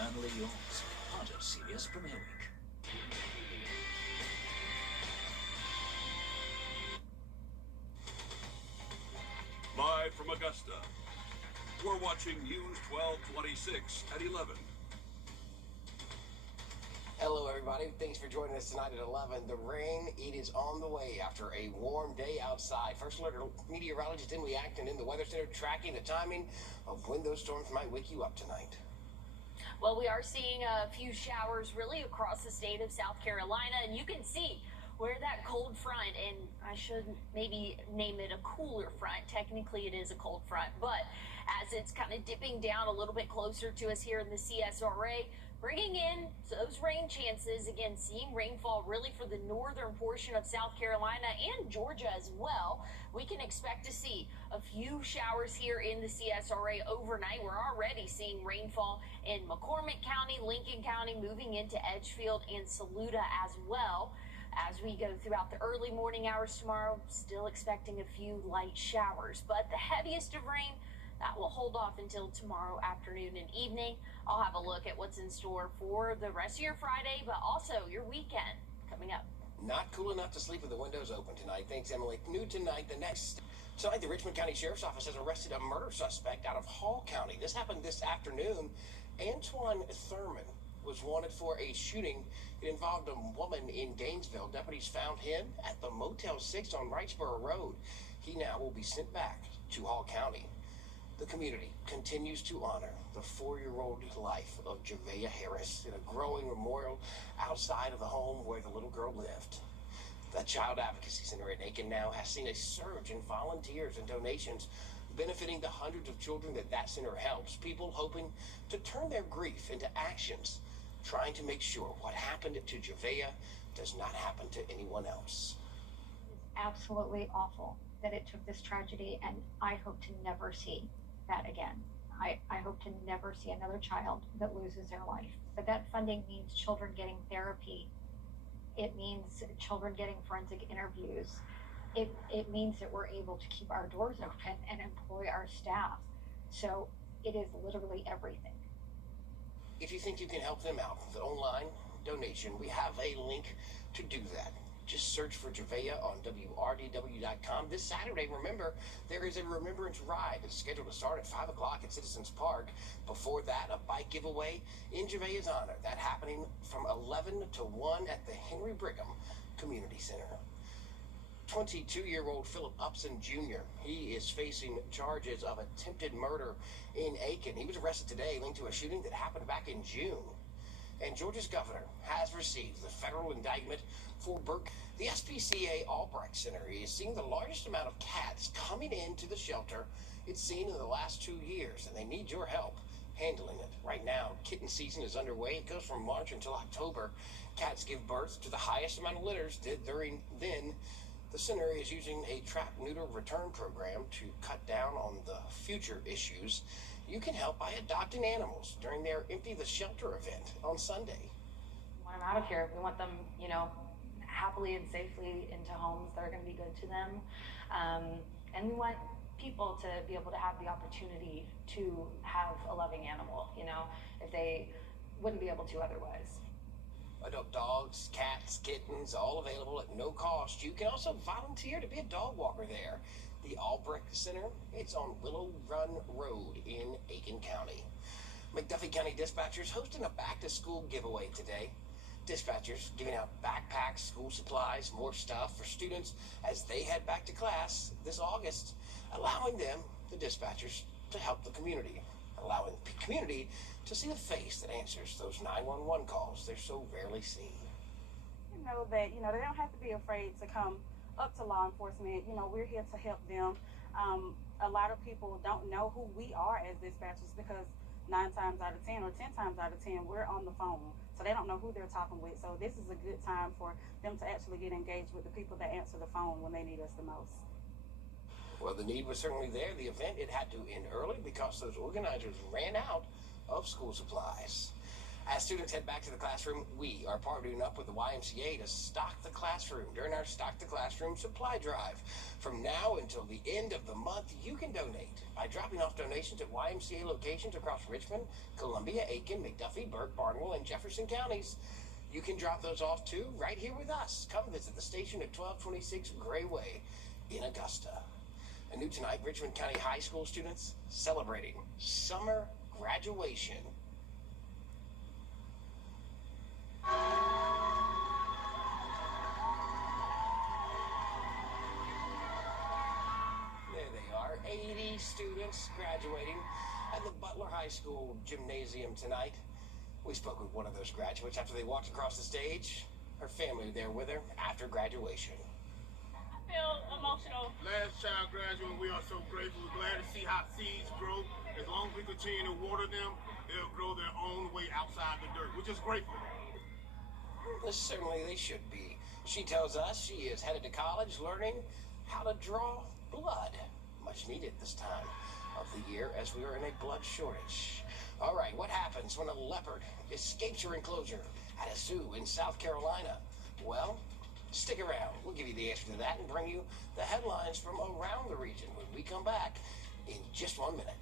eternally yours, part of CBS Premier Week. Live from Augusta, we're watching News 1226 at 11. Hello, everybody. Thanks for joining us tonight at 11. The rain, it is on the way after a warm day outside. First Alert meteorologist Emily Acton in the Weather Center tracking the timing of when those storms might wake you up tonight. Well, we are seeing a few showers really across the state of South Carolina, and you can see where that cold front, and I should maybe name it a cooler front. Technically, it is a cold front, but as it's kind of dipping down a little bit closer to us here in the CSRA, bringing in those rain chances, again, seeing rainfall really for the northern portion of South Carolina and Georgia as well. We can expect to see a few showers here in the CSRA overnight. We're already seeing rainfall in McCormick County, Lincoln County, moving into Edgefield and Saluda as well. As we go throughout the early morning hours tomorrow, still expecting a few light showers, but the heaviest of rain, that will hold off until tomorrow afternoon and evening. I'll have a look at what's in store for the rest of your Friday, but also your weekend coming up. Not cool enough to sleep with the windows open tonight. Thanks, Emily. New tonight, tonight, the Richmond County Sheriff's Office has arrested a murder suspect out of Hall County. This happened this afternoon. Antoine Thurman was wanted for a shooting. It involved a woman in Gainesville. Deputies found him at the Motel 6 on Wrightsboro Road. He now will be sent back to Hall County. The community continues to honor the 4-year-old life of Javea Harris in a growing memorial outside of the home where the little girl lived. The Child Advocacy Center in Aiken now has seen a surge in volunteers and donations benefiting the hundreds of children that center helps. People hoping to turn their grief into actions, trying to make sure what happened to Javea does not happen to anyone else. It's absolutely awful that it took this tragedy, and I hope to never see that again. I hope to never see another child that loses their life. But that funding means children getting therapy. It means children getting forensic interviews. It means that we're able to keep our doors open and employ our staff. So it is literally everything. If you think you can help them out with an online donation, we have a link to do that. Just search for Javea on Wrdw.com. This Saturday, remember, there is a remembrance ride. It's scheduled to start at 5 o'clock at Citizens Park. Before that, a bike giveaway in Javea's honor. That happening from 11 to 1 at the Henry Brigham Community Center. 22-year-old Philip Upson Jr. He is facing charges of attempted murder in Aiken. He was arrested today linked to a shooting that happened back in June. And Georgia's governor has received the federal indictment for Burke. The SPCA Albrecht Center is seeing the largest amount of cats coming into the shelter it's seen in the last 2 years, and they need your help handling it. Right now, kitten season is underway. It goes from March until October. Cats give birth to the highest amount of litters during then. The center is using a trap, neuter, return program to cut down on the future issues. You can help by adopting animals during their Empty the Shelter event on Sunday. We want them out of here. We want them, happily and safely into homes that are going to be good to them. And we want people to be able to have the opportunity to have a loving animal, if they wouldn't be able to otherwise. Adult dogs, cats, kittens, all available at no cost. You can also volunteer to be a dog walker there. The Albrecht Center, it's on Willow Run Road in Aiken County. McDuffie County dispatchers hosting a back-to-school giveaway today. Dispatchers giving out backpacks, school supplies, more stuff for students as they head back to class this August, allowing them, the dispatchers, to help the community, allowing the community to see the face that answers those 911 calls they're so rarely seen. They don't have to be afraid to come up to law enforcement. We're here to help them. A lot of people don't know who we are as dispatchers because 9 times out of 10 or 10 times out of 10, we're on the phone. So they don't know who they're talking with. So this is a good time for them to actually get engaged with the people that answer the phone when they need us the most. Well, the need was certainly there. The event, it had to end early because those organizers ran out of school supplies. As students head back to the classroom, we are partnering up with the YMCA to stock the classroom during our Stock the Classroom supply drive. From now until the end of the month, you can donate by dropping off donations at YMCA locations across Richmond, Columbia, Aiken, McDuffie, Burke, Barnwell, and Jefferson counties. You can drop those off too right here with us. Come visit the station at 1226 Gray Way in Augusta. And new tonight, Richmond County High School students celebrating summer graduation. There they are, 80 students graduating at the Butler High School gymnasium tonight. We spoke with one of those graduates after they walked across the stage. Her family there with her after graduation. I feel emotional. Last child graduating, we are so grateful. We're glad to see how seeds grow. As long as we continue to water them, they'll grow their own way outside the dirt. We're just grateful. Certainly they should be. She tells us she is headed to college learning how to draw blood. Much needed this time of the year as we are in a blood shortage. All right, what happens when a leopard escapes her enclosure at a zoo in South Carolina? Well, stick around. We'll give you the answer to that and bring you the headlines from around the region when we come back in just 1 minute.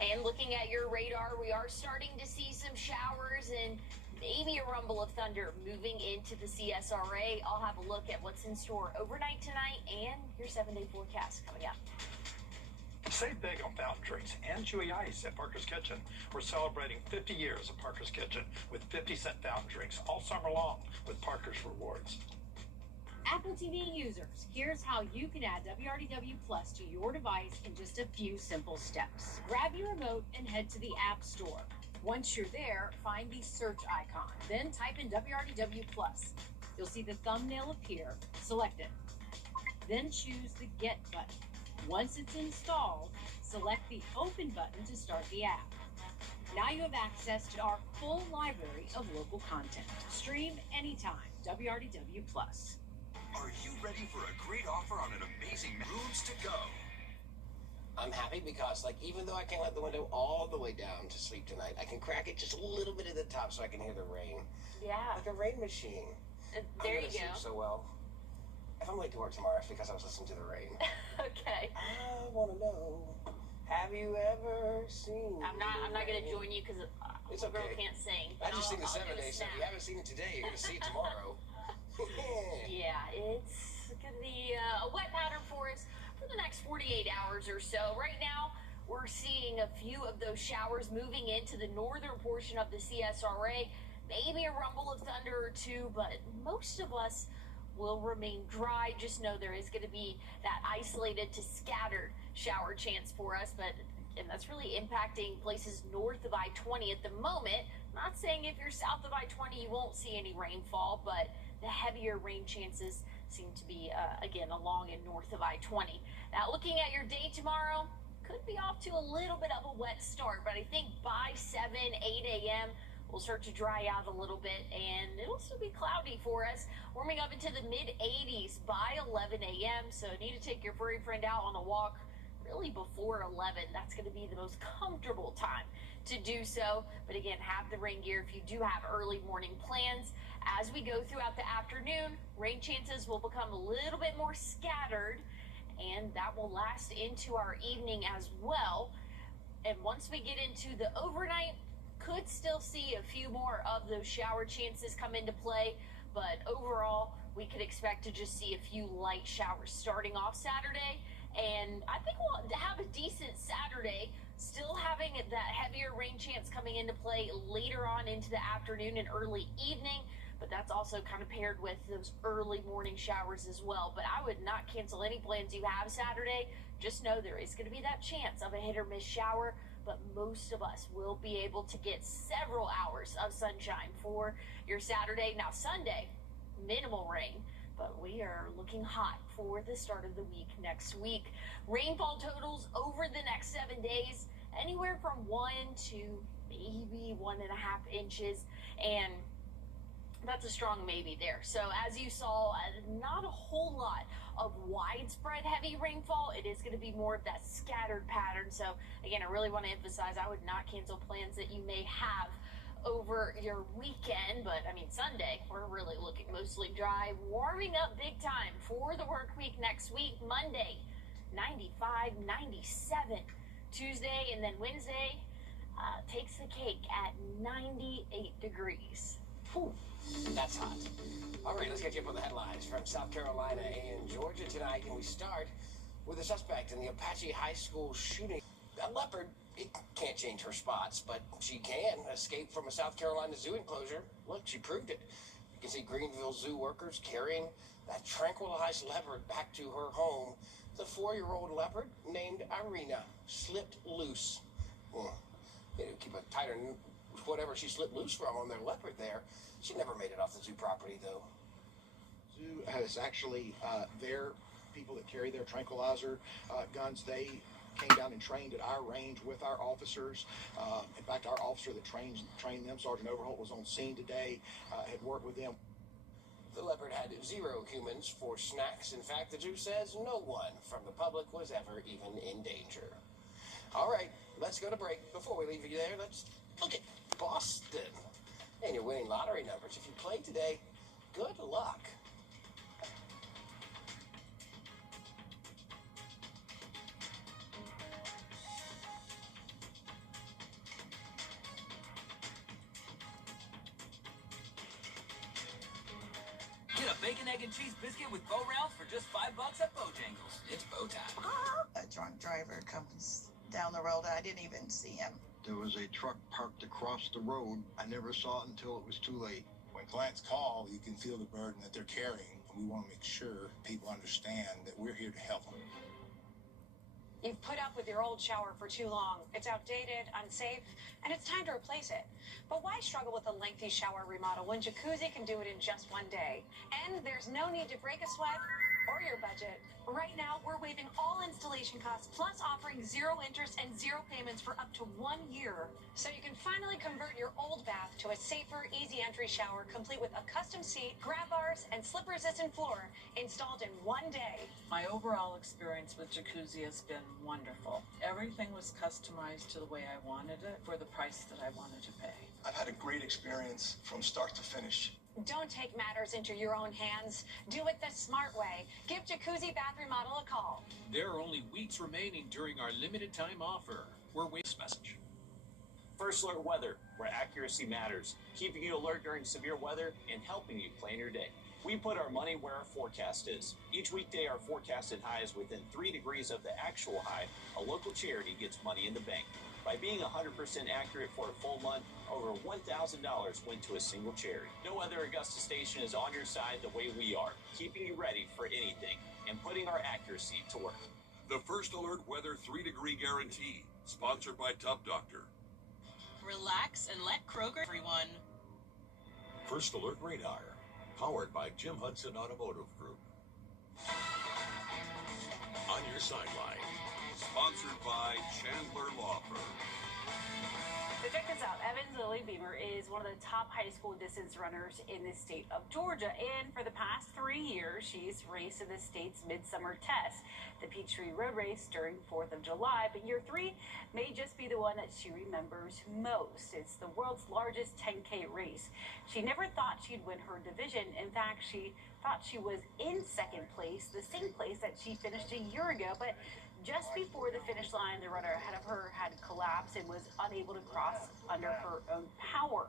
And looking at your radar, we are starting to see some showers and maybe a rumble of thunder moving into the CSRA. I'll have a look at what's in store overnight tonight and your 7-day forecast coming up. Save big on fountain drinks and chewy ice at Parker's Kitchen. We're celebrating 50 years of Parker's Kitchen with 50-cent fountain drinks all summer long with Parker's Rewards. Apple TV users, here's how you can add WRDW Plus to your device in just a few simple steps. Grab your remote and head to the App Store. Once you're there, find the search icon. Then type in WRDW Plus. You'll see the thumbnail appear. Select it. Then choose the Get button. Once it's installed, select the Open button to start the app. Now you have access to our full library of local content. Stream anytime. WRDW Plus. Are you ready for a great offer on an amazing rooms to go? I'm happy because, even though I can't let the window all the way down to sleep tonight, I can crack it just a little bit at the top so I can hear the rain. Yeah. Like a rain machine. There you sleep go. so well. If I'm late to work tomorrow, it's because I was listening to the rain. Okay. I want to know, have you ever seen... I'm not going to join you because It's okay. girl can't sing. I just sing the I'll 7 do a days, so if you snap. haven't seen it today, you're going to see it tomorrow. Yeah, it's going to be a wet pattern for us for the next 48 hours or so. Right now, we're seeing a few of those showers moving into the northern portion of the CSRA. Maybe a rumble of thunder or two, but most of us will remain dry. Just know there is going to be that isolated to scattered shower chance for us, and that's really impacting places north of I-20 at the moment. Not saying if you're south of I-20 you won't see any rainfall, but the heavier rain chances seem to be, again, along and north of I-20. Now, looking at your day tomorrow, could be off to a little bit of a wet start, but I think by 7, 8 a.m., we'll start to dry out a little bit, and it'll still be cloudy for us, warming up into the mid-80s by 11 a.m., so need to take your furry friend out on a walk really before 11. That's going to be the most comfortable time to do so. But again, have the rain gear if you do have early morning plans. As we go throughout the afternoon, rain chances will become a little bit more scattered, and that will last into our evening as well. And once we get into the overnight, could still see a few more of those shower chances come into play, but overall, we could expect to just see a few light showers starting off Saturday. And I think we'll have a decent Saturday, still having that heavier rain chance coming into play later on into the afternoon and early evening, but that's also kind of paired with those early morning showers as well. But I would not cancel any plans you have Saturday. Just know there is going to be that chance of a hit or miss shower, but most of us will be able to get several hours of sunshine for your Saturday. Now, Sunday, minimal rain, but we are looking hot for the start of the week next week. Rainfall totals over the next 7 days, anywhere from 1 to maybe 1.5 inches. And That's a strong maybe there. So as you saw, not a whole lot of widespread heavy rainfall. It is going to be more of that scattered pattern. So again, I really want to emphasize I would not cancel plans that you may have over your weekend. But I mean, Sunday, we're really looking mostly dry, warming up big time for the work week next week. Monday, 95, 97. Tuesday and then Wednesday takes the cake at 98 degrees. Whew, that's hot. All right, let's get you up on the headlines from South Carolina and Georgia tonight. And we start with a suspect in the Apache High School shooting. A leopard, it can't change her spots, but she can escape from a South Carolina zoo enclosure. Look, she proved it. You can see Greenville Zoo workers carrying that tranquilized leopard back to her home. The 4-year-old leopard named Irina slipped loose. Keep a tighter whatever she slipped loose from on their leopard there. She never made it off the zoo property, though. Zoo has actually their people that carry their tranquilizer guns. They came down and trained at our range with our officers. In fact, our officer that trained them, Sergeant Overholt, was on scene today, had worked with them. The leopard had 0 humans for snacks. In fact, the zoo says no one from the public was ever even in danger. All right, let's go to break. Before we leave you there, let's look at Boston and your winning lottery numbers. If you played today, good luck. Get a bacon, egg, and cheese biscuit with Bo Rounds for just $5 at Bojangles. It's Bo time. A drunk driver comes down the road. I didn't even see him. There was a truck parked across the road. I never saw it until it was too late. When clients call, you can feel the burden that they're carrying. We want to make sure people understand that we're here to help them. You've put up with your old shower for too long. It's outdated, unsafe, and it's time to replace it. But why struggle with a lengthy shower remodel when Jacuzzi can do it in just one day? And there's no need to break a sweat or your budget. Right now, we're waiving all installation costs, plus offering 0 interest and 0 payments for up to 1 year. So you can finally convert your old bath to a safer, easy entry shower, complete with a custom seat, grab bars, and slip-resistant floor installed in 1 day. My overall experience with Jacuzzi has been wonderful. Everything was customized to the way I wanted it for the price that I wanted to pay. I've had a great experience from start to finish. Don't take matters into your own hands. Do it the smart way. Give Jacuzzi Bath Remodel a call. There are only weeks remaining during our limited time offer. We're waiting this message. First Alert Weather, where accuracy matters, keeping you alert during severe weather and helping you plan your day. We put our money where our forecast is. Each weekday, our forecasted high is within 3 degrees of the actual high. A local charity gets money in the bank. By being 100% accurate for a full month, over $1,000 went to a single charity. No other Augusta station is on your side the way we are, keeping you ready for anything and putting our accuracy to work. The First Alert Weather 3-degree guarantee, sponsored by Top Doctor. Relax and let Kroger, everyone. First Alert Radar, powered by Jim Hudson Automotive Group. On your sideline. Sponsored by Chandler Law Firm. So check this out. Evans Lily Beamer is one of the top high school distance runners in the state of Georgia. And for the past 3 years, she's raced in the state's midsummer test, the Peachtree Road Race during 4th of July. But year 3 may just be the one that she remembers most. It's the world's largest 10K race. She never thought she'd win her division. In fact, she thought she was in second place, the same place that she finished a year ago. But just before the finish line, the runner ahead of her had collapsed and was unable to cross under her own power.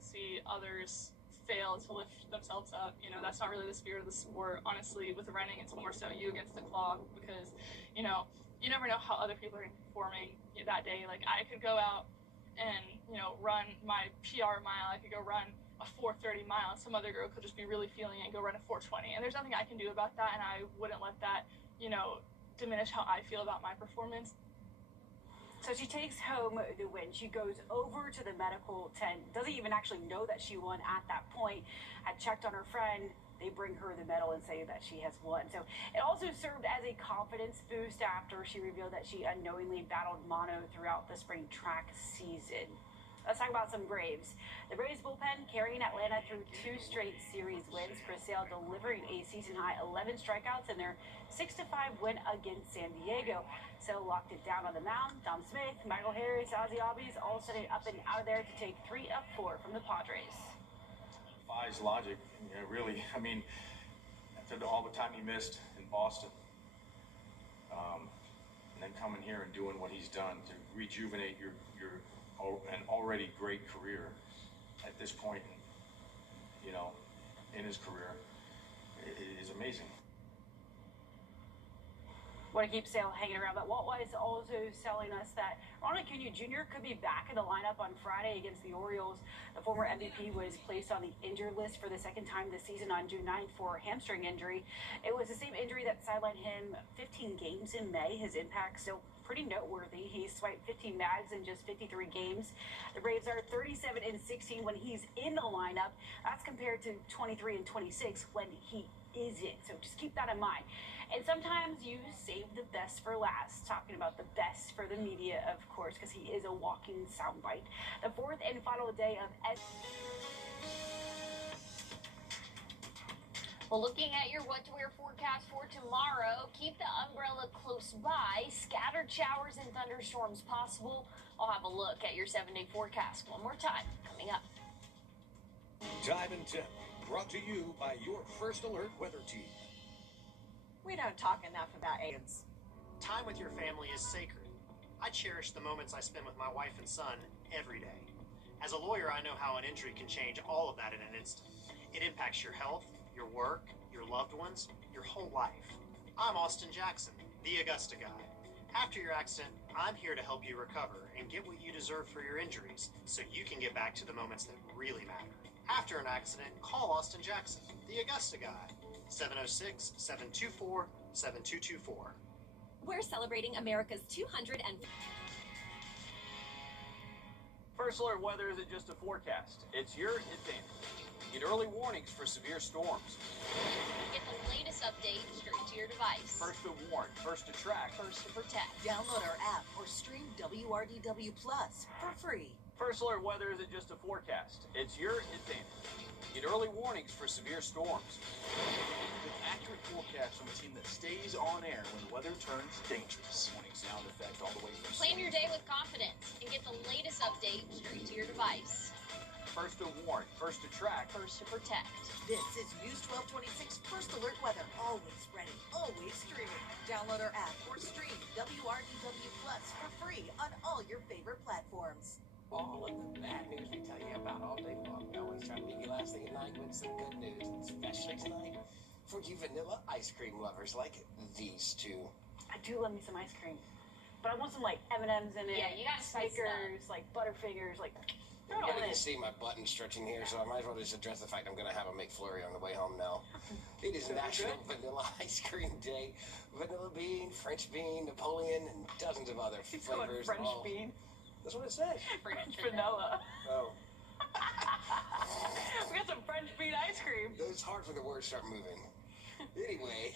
To see others fail to lift themselves up, that's not really the spirit of the sport. Honestly, with running, it's more so you against the clock because, you never know how other people are performing that day. Like, I could go out and, run my PR mile. I could go run a 4:30 mile. Some other girl could just be really feeling it and go run a 4:20. And there's nothing I can do about that, and I wouldn't let that, diminish how I feel about my performance. So she takes home the win. She goes over to the medical tent, doesn't even actually know that she won at that point. I checked on her friend. They bring her the medal and say that she has won. So it also served as a confidence boost after she revealed that she unknowingly battled mono throughout the spring track season. Let's talk about some Braves. The Braves bullpen carrying Atlanta through 2 straight series wins. Chris Sale delivering a season-high 11 strikeouts in their 6-5 win against San Diego. So locked it down on the mound. Dom Smith, Michael Harris, Ozzie Albies all setting up and out of there to take 3 of 4 from the Padres. Defies logic, really. I mean, after all the time he missed in Boston, and then coming here and doing what he's done to rejuvenate an already great career at this point, in his career, it is amazing. Want to keep Sale hanging around, but Walt Weiss also telling us that Ronald Acuna Jr. could be back in the lineup on Friday against the Orioles. The former MVP was placed on the injured list for the second time this season on June 9th for a hamstring injury. It was the same injury that sidelined him 15 games in May. His impact still pretty noteworthy. He swiped 15 bags in just 53 games. The Braves are 37-16 when he's in the lineup. That's compared to 23-26 when he isn't. So just keep that in mind. And sometimes you save the best for last. Talking about the best for the media, of course, because he is a walking soundbite. The 4th and final day of Well, looking at your what to wear forecast for tomorrow, keep the umbrella close by. Scattered showers and thunderstorms possible. I'll have a look at your 7-day forecast one more time coming up. Time and Tip, brought to you by your First Alert weather team. We don't talk enough about AIDS. Time with your family is sacred. I cherish the moments I spend with my wife and son every day. As a lawyer, I know how an injury can change all of that in an instant. It impacts your health, your work, your loved ones, your whole life. I'm Austin Jackson, the Augusta guy. After your accident, I'm here to help you recover and get what you deserve for your injuries so you can get back to the moments that really matter. After an accident, call Austin Jackson, the Augusta guy. 706-724-7224. We're celebrating America's 200 and... First Alert weather isn't just a forecast. It's your advantage. Get early warnings for severe storms. Get the latest update straight to your device. First to warn, first to track, first to protect. Download our app or stream WRDW Plus for free. First Alert weather isn't just a forecast. It's your advantage. Get early warnings for severe storms. With accurate forecasts from a team that stays on air when the weather turns dangerous. Warning sound effect all the way from... Plan your day with confidence and get the latest update straight to your device. First to warn, first to track, first to protect. This is News 1226 First Alert weather. Always ready, always streaming. Download our app or stream WRDW Plus for free on all your favorite platforms. All of the bad news we tell you about all day long. We always try to leave you last thing at night with some good news, especially tonight for you vanilla ice cream lovers like these two. I do love me some ice cream, but I want some like M&Ms in it. Yeah, you got Snickers, like Butterfingers, like. You can see my button stretching here, so I might as well just address the fact I'm going to have a McFlurry on the way home now. It is National Vanilla Ice Cream Day. Vanilla bean, French bean, Napoleon, and dozens of other flavors. French bean? That's what it says. French vanilla. Oh. We got some French bean ice cream. It's hard for the words to start moving. Anyway,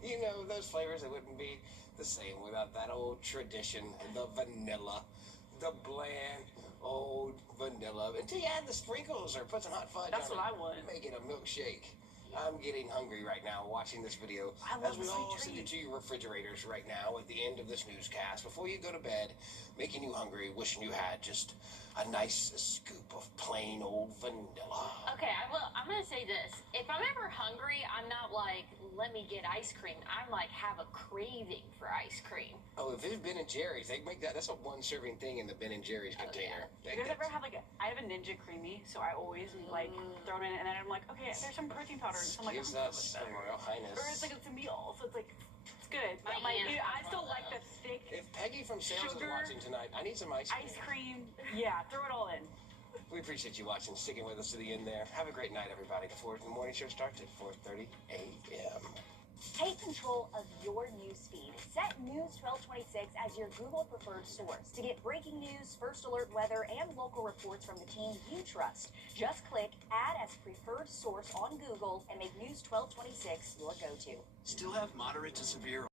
you know, those flavors, they wouldn't be the same without that old tradition, the vanilla, the bland old vanilla. Until you add the sprinkles or put some hot fudge That's on what it. I want. Make it a milkshake. I'm getting hungry right now watching this video. As we all send it to your refrigerators right now at the end of this newscast. Before you go to bed, making you hungry, wishing you had just a nice scoop of plain old vanilla. Okay, I'm going to say this. If I'm ever hungry, I'm not like, let me get ice cream. I'm like, have a craving for ice cream. Oh, if it's Ben & Jerry's, they make that. That's a one-serving thing in the Ben & Jerry's container. You guys ever have like I have a Ninja Creamy, so I always like throw it in, and then I'm like, okay, there's some protein powder. So I'm like, Gives us some Royal Highness. or it's like it's a meal, so it's like it's good. But I'm like, dude, I still like the thick. If Peggy from Sales is watching tonight, I need some ice cream. Ice cream, yeah, throw it all in. We appreciate you watching, sticking with us to the end there. Have a great night, everybody. The 4 in the morning show starts at 4:30 a.m. Take control of your news feed. Set News 1226 as your Google preferred source to get breaking news, first alert weather, and local reports from the team you trust. Just click Add as preferred source on Google and make News 1226 your go-to. Still have moderate to severe